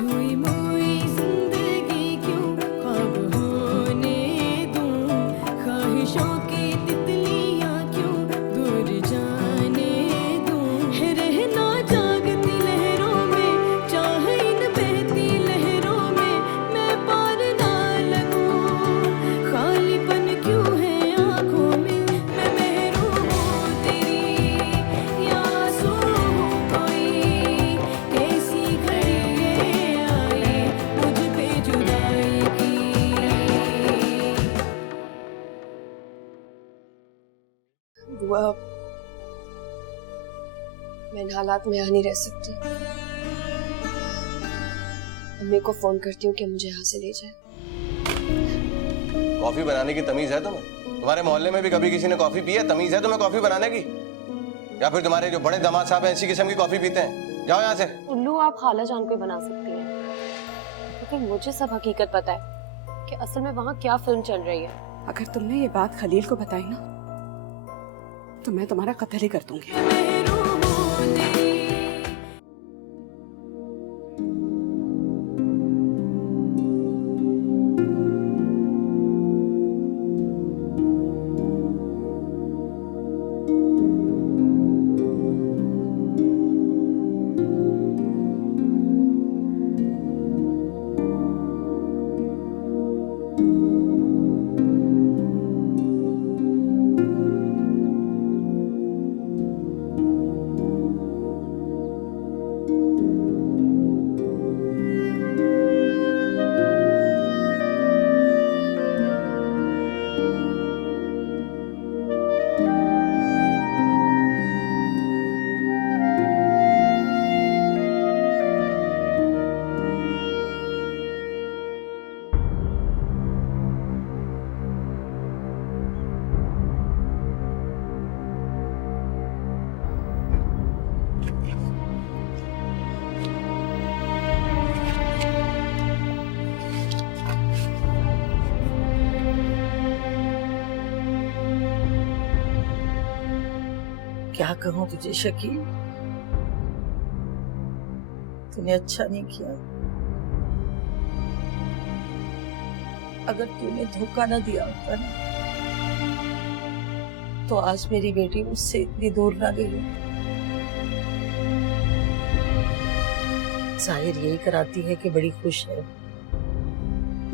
छुई मुई जिंदगी क्यों ख्वाब होने दूं, ख्वाहिशों की तितलियां क्यों दूर जाने दूं, है रहना जागती लहरों में, चाहे इन बहती लहरों में मैं पार ना लगूं, खालीपन क्यों है आंखों में, मैं महरूम हूँ तेरी या आंसू हूँ कोई, कैसी घड़ी ये आई मुझ पे जुदाई की। बुआ, मैं इन हालात में यहाँ नहीं रह सकती। अम्मी को फोन करती हूँ कि मुझे यहाँ से ले जाए। कॉफी बनाने की तमीज है तुम्हें? तुम्हारे मोहल्ले में भी कभी किसी ने कॉफी पी है? तमीज है तुम्हें कॉफी बनाने की? या फिर तुम्हारे जो बड़े दामाद साहब हैं ऐसी किस्म की कॉफी पीते हैं? जाओ यहाँ से। उल्लू, आप खाला जान को ही बना सकती हैं, लेकिन मुझे सब हकीकत पता है कि असल में वहाँ क्या फिल्म चल रही है। अगर तुमने ये बात खलील को बताई ना तो मैं तुम्हारा कत्ल ही कर दूंगी। महरूम हूँ तेरी। क्या कहूँ तुझे शकील, तूने अच्छा नहीं किया। अगर तूने धोखा न दिया होता ना तो आज मेरी बेटी मुझसे इतनी दूर ना गई होती। जाहिर यही कराती है कि बड़ी खुश है,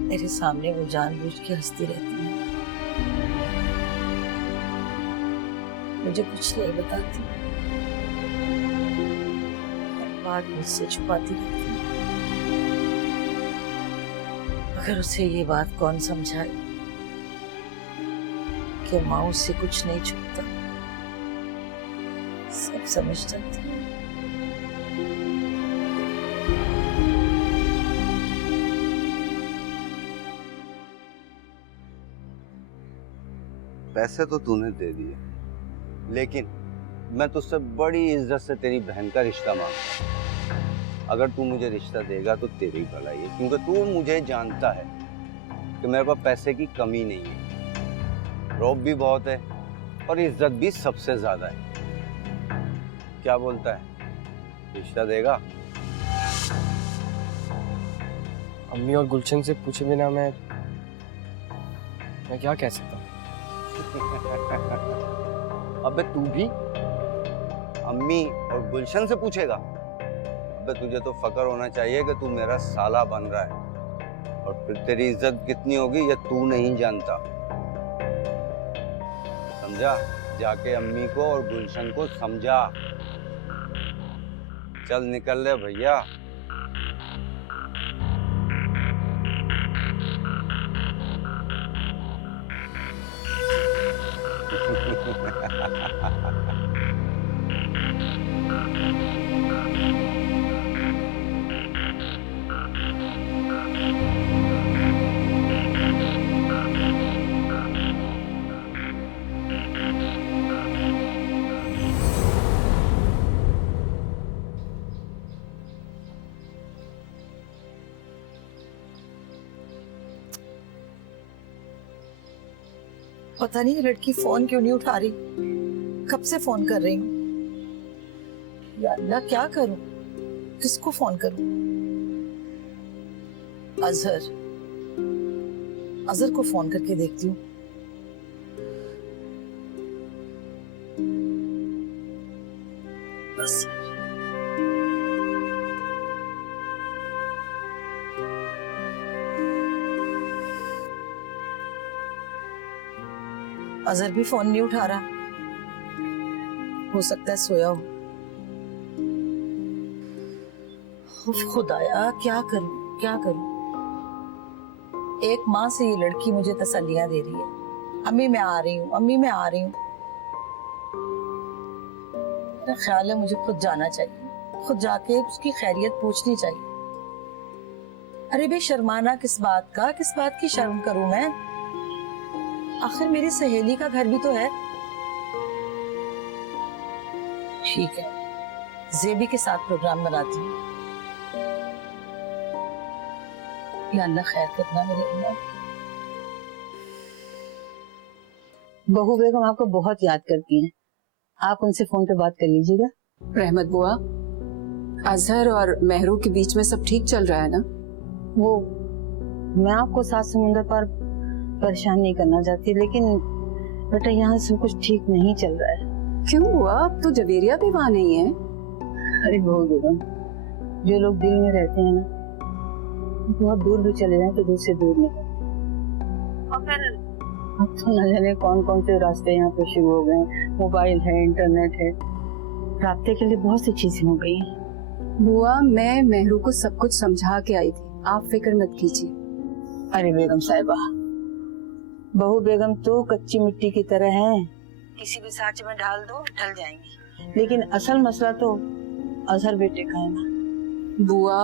मेरे सामने वो जानबूझ के हंसती रहती है, मुझे कुछ नहीं बताती, हर बात मुझसे छुपाती रहती है। मगर उसे ये बात कौन समझाए कि माँ से कुछ नहीं छुपता, सब समझ जाती है। पैसे तो तूने दे दिए, लेकिन मैं तुझसे बड़ी इज्जत से तेरी बहन का रिश्ता मांगता हूँ। अगर तू मुझे रिश्ता देगा तो तेरी भलाई है, क्योंकि तू मुझे जानता है कि मेरे पास पैसे की कमी नहीं है, रौब भी बहुत है और इज्जत भी सबसे ज्यादा है। क्या बोलता है, रिश्ता देगा? अम्मी और गुलशन से पूछे बिना मैं क्या कह सकता हूँ? अबे तू भी अम्मी और गुलशन से पूछेगा? अबे तुझे तो फक्र होना चाहिए कि तू मेरा साला बन रहा है, और फिर तेरी इज्जत कितनी होगी ये तू नहीं जानता, समझा? जाके अम्मी को और गुलशन को समझा। चल निकल ले भैया। पता नहीं ये लड़की फोन क्यों नहीं उठा रही, कब से फोन कर रही हूँ। या अल्लाह, क्या करूं, किसको फोन करूं? अजहर अजहर को फोन करके देखती हूँ। अजहर भी फोन नहीं उठा रहा, हो सकता है सोया हो। उफ खुदाया, क्या करूं क्या करूं। एक माँ से ये लड़की मुझे तसल्लियां दे रही है, अम्मी मैं आ रही हूँ, अम्मी मैं आ रही हूँ। मेरा ख्याल है मुझे खुद जाना चाहिए, खुद जाके उसकी खैरियत पूछनी चाहिए। अरे भाई शर्माना किस बात का, किस बात की शर्म करूं मैं? आखिर मेरी सहेली का घर भी तो है। ठीक है, जेबी के साथ प्रोग्राम बनाती हूँ। या अल्लाह खैर करना मेरे अल्लाह। बहू बेगम आपको बहुत याद करती हैं, आप उनसे फोन पे बात कर लीजिएगा। रहमत बुआ, अजहर और मेहरू के बीच में सब ठीक चल रहा है ना? वो मैं आपको सात समुंदर पर परेशान नहीं करना चाहती, लेकिन बेटा यहाँ सब कुछ ठीक नहीं चल रहा है। क्यों बुआ, अब तो जवेरिया भी वहाँ नहीं है। अरे बहू बेगम, जो लोग दिल में रहते हैं ना, बहुत दूर भी चले जाए तो दिल से दूर नहीं। और फिर अब तो न जाने कौन कौन से रास्ते यहाँ पे शुरू हो गए। मोबाइल है, इंटरनेट है, रास्ते के लिए बहुत सी चीजें हो गई हैं। बुआ मैं मेहरू को सब कुछ समझा के आई थी, आप फिक्र मत कीजिए। अरे बेगम साहिबा, बहू बेगम तो कच्ची मिट्टी की तरह हैं, किसी भी सांचे में डाल दो ढल जाएंगी। लेकिन असल मसला तो अजहर बेटे का है ना। बुआ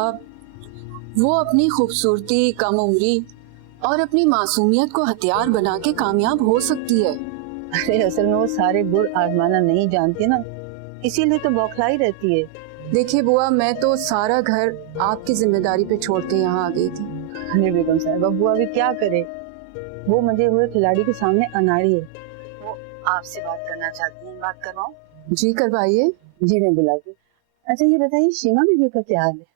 वो अपनी खूबसूरती, कम उम्री और अपनी मासूमियत को हथियार बना के कामयाब हो सकती है। अरे असल में वो सारे गुर आजमाना नहीं जानती ना, इसीलिए तो बौखलाई रहती है। देखिए बुआ, मैं तो सारा घर आपकी जिम्मेदारी पे छोड़ के यहाँ आ गई थी। अरे बेगम साहिबा, बुआ भी क्या करे, वो मंजे हुए खिलाड़ी के सामने अनाड़ी है। वो आपसे बात करना चाहती हैं, बात करवाऊं? जी करवाइए। जी मैं बुलाती हूँ। अच्छा ये बताइए, शीमा बीबी का क्या हाल है?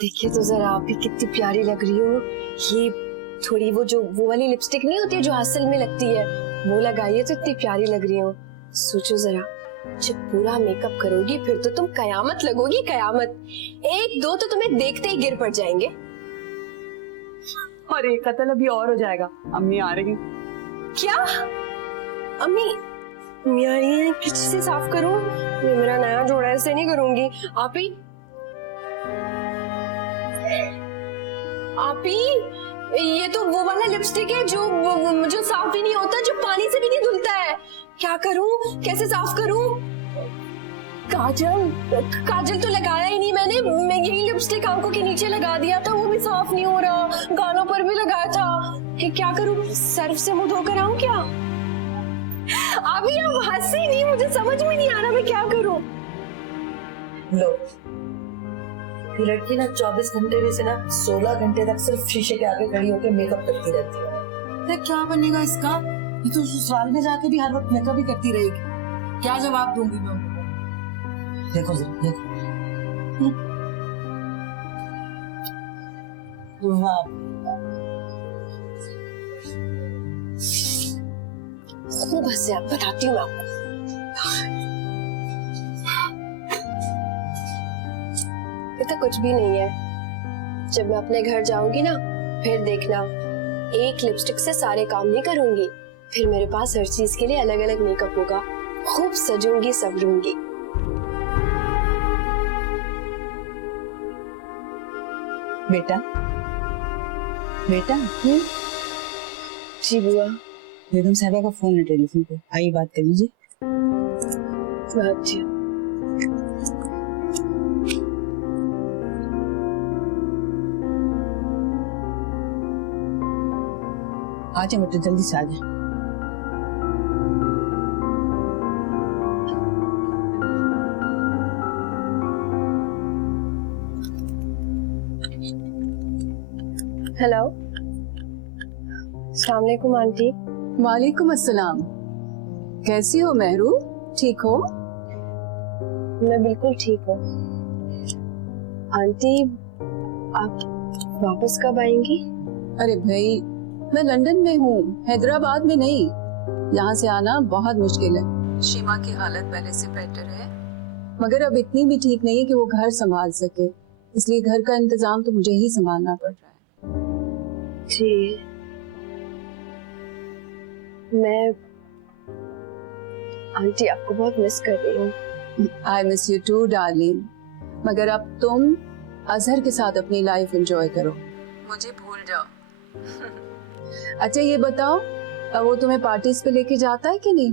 देखिए तो जरा, आप भी कितनी प्यारी लग रही हो। ये थोड़ी वो वाली लिपस्टिक नहीं होती है जो हासिल में लगती है, वो लगाइए तो इतनी प्यारी लग रही हो। सोचो जरा, जब पूरा मेकअप करोगी फिर तो तुम कयामत लगोगी, कयामत। एक दो तो तुम्हें देखते ही गिर पड़ जाएंगे। और एक कत्ल अभी और हो जाएगा। अम्मी आ रही है। क्या? अम्मी अम्मी आ रही है? किससे साफ करूं? ये मेरा नया जोड़ा है, ऐसे नहीं करूंगी। आप ही ये तो वो वाला लिपस्टिक है जो साफ भी नहीं होता, जो पानी से भी नहीं धुलता है। क्या करूं? कैसे साफ करूं? काजल तो लगाया ही नहीं मैंने। मैं यही लिपस्टिक आंखों के नीचे लगा दिया था, वो भी साफ नहीं हो रहा। गालों पर भी लगाया था। कि क्या करूं? सर्फ से मुंह धोकर आऊं क्या? अभी आप हंसी नहीं, मुझे समझ में नहीं आ रहा मैं क्या करूं। लो, ये लड़की ना 24 घंटे में से ना 16 घंटे तक सिर्फ शीशे के आगे खड़ी होकर मेकअप करती रहती है। अरे क्या बनेगा इसका? ये तो ससुराल में जाके भी हर वक्त मेकअप ही करती रहेगी। क्या जवाब दूंगी मैं उनको? देखो जरा, देखो। वाह, खूब हंसे, आप बताती हूँ मैं आपको। ये तो कुछ भी नहीं है। जब मैं अपने घर जाऊंगी ना, फिर देखना, एक लिपस्टिक से सारे काम नहीं करूंगी। फिर मेरे पास हर चीज के लिए अलग अलग मेकअप होगा। खूब सजूंगी, संवरूंगी। बेटा, बेटा। जी बुआ। बेगम साहबा का फोन है टेलीफोन पे, आइए बात कर लीजिए। जी। आ जाए बेटा, जल्दी से आ जाए। हेलो, अस्सलाम वालेकुम आंटी। वालेकुम अस्सलाम। कैसी हो मेहरू? ठीक हो? मैं बिल्कुल ठीक हूँ। आंटी, आप वापस कब आएंगी? अरे भाई, मैं लंदन में हूँ, हैदराबाद में नहीं। यहाँ से आना बहुत मुश्किल है। शीमा की हालत पहले से बेटर है, मगर अब इतनी भी ठीक नहीं है कि वो घर संभाल सके, इसलिए घर का इंतजाम तो मुझे ही संभालना पड़ रहा है। जी, मैं आंटी आपको बहुत मिस कर रही हूँ। I miss you too darling, मगर अब तुम अजहर के साथ अपनी लाइफ एंजॉय करो, मुझे भूल जाओ। अच्छा ये बताओ, वो तुम्हें पार्टीज पे लेके जाता है कि नहीं?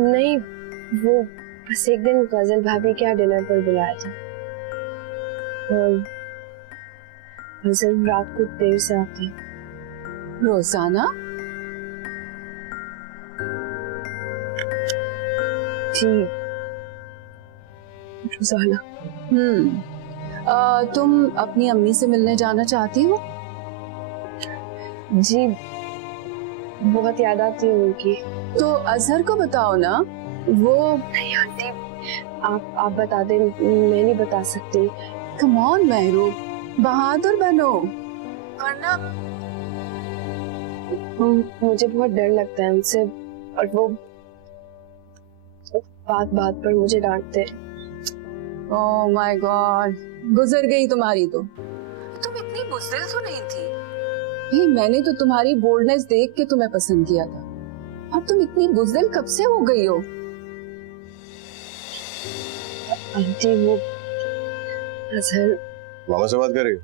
नहीं, वो बस एक दिन गजल भाभी क्या डिनर पर बुलाया था, और गजल रात को देर से आते हैं। रोजाना? जी, रोजाना। तुम अपनी अम्मी से मिलने जाना चाहती हो? जी, बहुत याद आती है उनकी। तो अजहर को बताओ ना। वो नहीं आंटी, आप बता दें, मैं नहीं बता सकती। कम ऑन मेहरू, बहादुर बनो, वरना मुझे बहुत डर लगता है उनसे, और वो बात बात पर मुझे डांटते। ओह माय गॉड, गुजर गई तुम्हारी तो। तुम इतनी बुज़दिल तो नहीं थी। हे, मैंने तो तुम्हारी बोल्डनेस देख के तुम्हें पसंद किया था, अब तुम इतनी बुज़दिल कब से हो गई हो? आंटी, वो अजहर मामा से बात कर रही हो?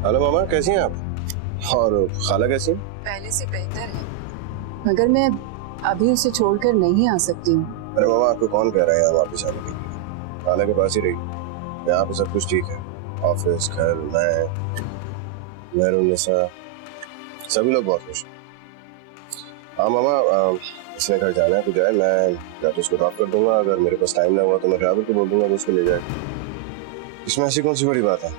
हेलो मामा, कैसी हैं आप? और खाला कैसी हैं? पहले से बेहतर है, मगर मैं अभी उसे छोड़कर नहीं आ सकती हूँ। अरे मामा, आपको कौन कह रहा है यहाँ वापस आने के लिए? खाला के पास ही रही। यहाँ पे सब कुछ ठीक है, ऑफिस, घर, मैं, मेहरुन्निसा, सभी लोग बहुत खुश हैं। हाँ मामा, इसने घर जाना है तो जाए, मैं या तो उसको ड्रॉप कर दूंगा, अगर मेरे पास टाइम ना हुआ तो मैं ड्राइवर को बोल दूंगा कि उसको ले जाए। इसमें ऐसी कौन सी बड़ी बात है?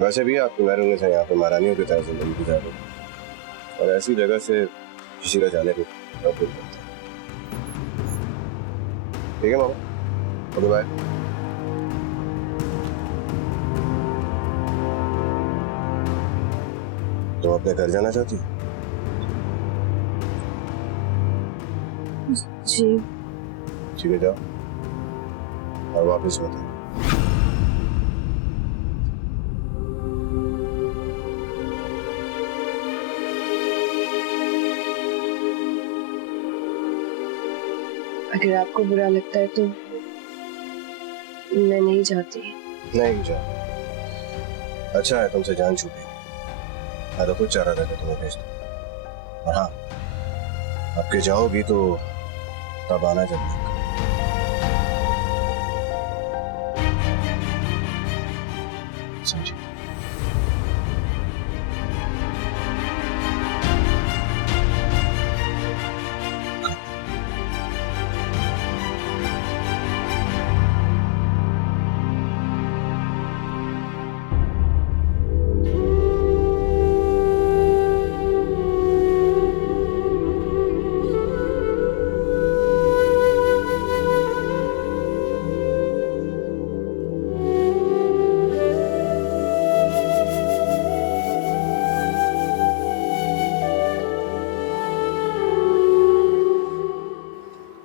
वैसे भी आपको मेहरुन्निसा यहाँ पे महारानियों की तरह जिंदगी गुजार रही है, और ऐसी जगह से किसी का जाने को कब दिल करता है। ठीक है मामा, ओके बाय। तुम अपने घर जाना चाहती हो? जी ठीक है, जाओ और वापस मत आना। अगर आपको बुरा लगता है तो मैं नहीं जाती। नहीं जाओ, अच्छा है तुमसे जान छूटी। मैं तो कुछ चाह रहा था कि तुम्हें भेज दूं। और हाँ, अब के जाओगी तो तब आना जब तक। समझी?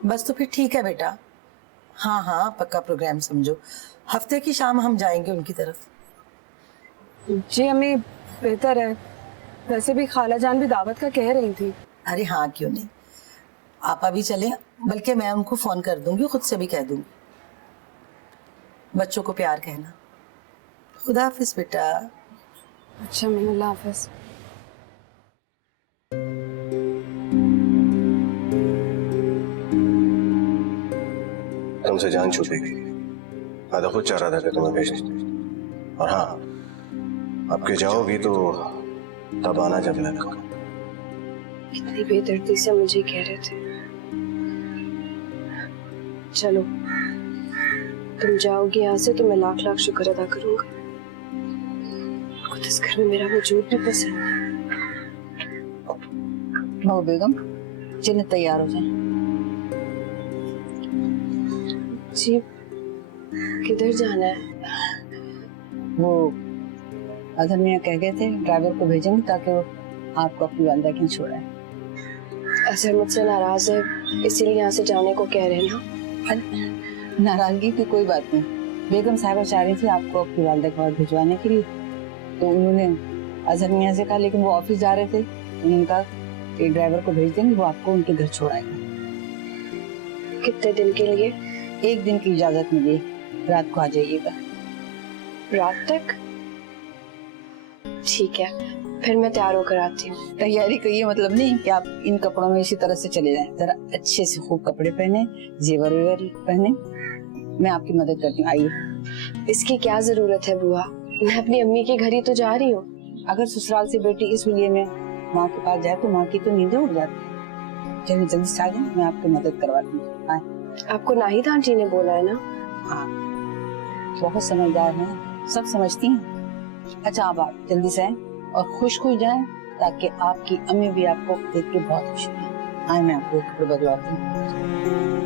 बस तो फिर ठीक है बेटा। हाँ हाँ, पक्का प्रोग्राम समझो। हफ्ते की शाम हम जाएंगे उनकी तरफ। जी अम्मी, बेहतर है। वैसे भी खाला जान भी दावत का कह रही थी। अरे हाँ, क्यों नहीं, आपा भी चले। बल्कि मैं उनको फोन कर दूंगी, खुद से भी कह दूंगी। बच्चों को प्यार कहना। खुदा हाफिज बेटा। अच्छा अम्मी, अल्लाह हाफिज। तुमसे जान छूटेगी। मैं तो खुद चाह रहा था कि तुम्हें भेज दूं। और हाँ, अब के जाओगी तो तब आना जब मैं कहूं। कितनी बेदर्दी से मुझे कह रहे थे चलो तुम जाओगी यहाँ से तो मैं लाख लाख शुक्र अदा करूंगा। खुद इस घर में मेरा वजूद भी पसंद है। लो बेगम, चलिए तैयार हो जाए। जी किधर जाना है? वो अजहर मियाँ कह गए थे ड्राइवर को भेजेंगे ताकि वो आपको अपनी वालदा की छोड़ाए। अजहर मुझसे नाराज है इसीलिए यहाँ से जाने को कह रहे हैं ना। नाराजगी की कोई बात नहीं। बेगम साहिबा चाह रही थी आपको अपनी वालदा के पास भिजवाने के लिए, तो उन्होंने अजहर मियाँ से कहा, लेकिन वो ऑफिस जा रहे थे। उन्होंने कहा कि ड्राइवर को भेज देंगे, वो आपको उनके घर छोड़ाएगा। कितने दिन के लिए? 1 दिन की इजाजत मिली, रात को आ जाइएगा। रात तक? ठीक है, फिर मैं तैयार होकर आती हूँ। तैयारी का ये मतलब नहीं कि आप इन कपड़ों में इसी तरह से चले जाएं। जरा अच्छे से खूब कपड़े पहने, जेवर वेवर पहने। मैं आपकी मदद करती हूँ, आइए। इसकी क्या जरूरत है बुआ, मैं अपनी अम्मी के घर ही तो जा रही हूँ। अगर ससुराल से बेटी इस लिए में माँ के पास जाए तो माँ की तो नींदें उड़ जाती है। चलिए जल्दी से आ जाए, मैं आपकी मदद करवाती हूँ। आए। आपको नाहिद आंटी ने बोला है ना? हाँ, बहुत समझदार हैं, सब समझती हैं। अच्छा आप जल्दी से आए और खुश खुश जाएं ताकि आपकी अम्मी भी आपको देख के बहुत खुश हों। आए, मैं आपको कपड़े बदलवाती हूँ।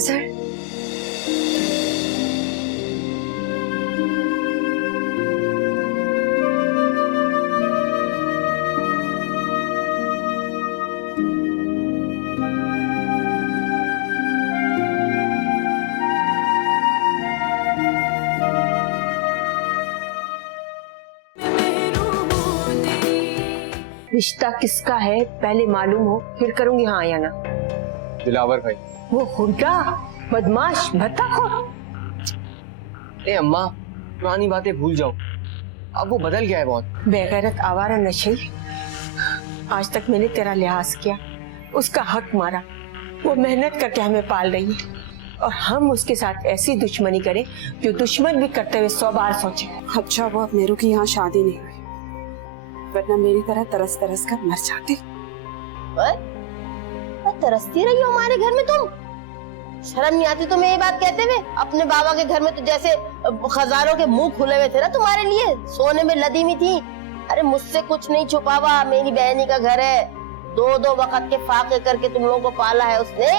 अजहर, रिश्ता किसका है पहले मालूम हो, फिर करूंगी हाँ या ना। दिलावर भाई। वो हुड्डा, बदमाश, भत्ताखोर। ए अम्मा, पुरानी बातें भूल जाओ, अब वो बदल गया है बहुत। बेगैरत आवारा नशे, आज तक मैंने तेरा लिहाज किया, उसका हक मारा, वो मेहनत करके हमें पाल रही है और हम उसके साथ ऐसी दुश्मनी करें जो दुश्मन भी करते हुए 100 बार सोचे। अच्छा वो अब मेरू की यहाँ शादी नहीं हुई, वरना मेरी तरह तरस तरस कर मर जाती। तरसती रही हो हमारे घर में तुम? शर्म नहीं आती तुम्हें ये बात कहते हुए? अपने बाबा के घर में तो जैसे खजानों के मुंह खुले हुए थे ना तुम्हारे लिए, सोने में लदी हुई थी। अरे मुझसे कुछ नहीं छुपावा, मेरी बहनी का घर है, 2-2 वक्त के फाके करके तुम लोगों को पाला है उसने।